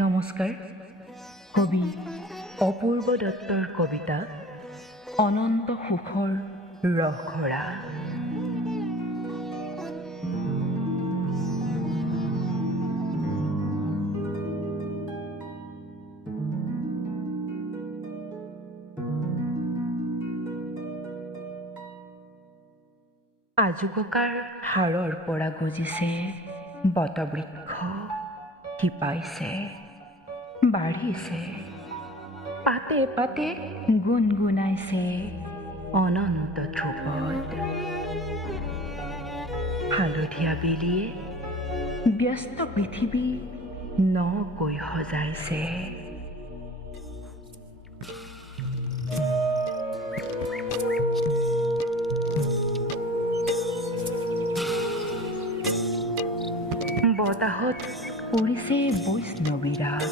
নমস্কাৰ। কবি অপূৰ্ব দত্তৰ কবিতা অনন্ত সুখৰ ৰসঘৰা। আজোককাৰ হাড়ৰ পৰা গজিছে বটবৃক্ষ, শিপাইছে, বাঢ়িছে, পাতে পাতে গুণগুণাইছে অনন্ত ধ্ৰুপদ। হালধীয়া বেলিয়ে ব্যস্ত পৃথিৱী নকৈ সজাইছে। বতাহত উৰিছে বৈষ্ণৱী ৰাগ,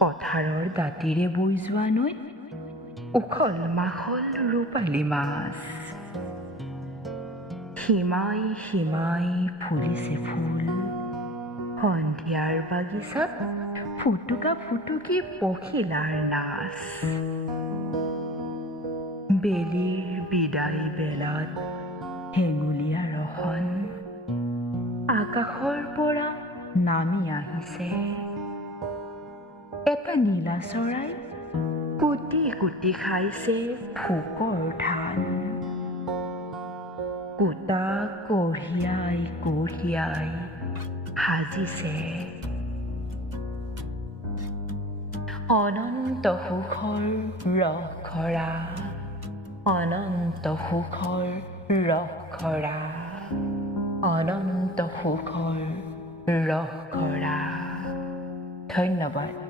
পথাৰৰ দাঁতিৰে বৈ যোৱা নৈত উখল মাখল ৰূপালী মাছ। সীমাই সীমাই ফুলিছে ফুল, সন্ধিয়াৰ বাগিচাত ফুটুকা ফুটুকি পখিলাৰ নাচ। বেলিৰ বিদায় বেলাত হেঙুলীয়া ৰহন আকাশৰ পৰা নামি আহিছে। এটা নীলা চৰাই কুটি কুটি খাইছে ভোকৰ ধান। কোটা কঢ়িয়াই কঢ়িয়াই সাজিছে অনন্ত সুখৰ ৰসঘৰা, অনন্ত সুখৰ ৰসঘৰা, অনন্ত সুখৰ ৰসঘৰা। ধন্যবাদ।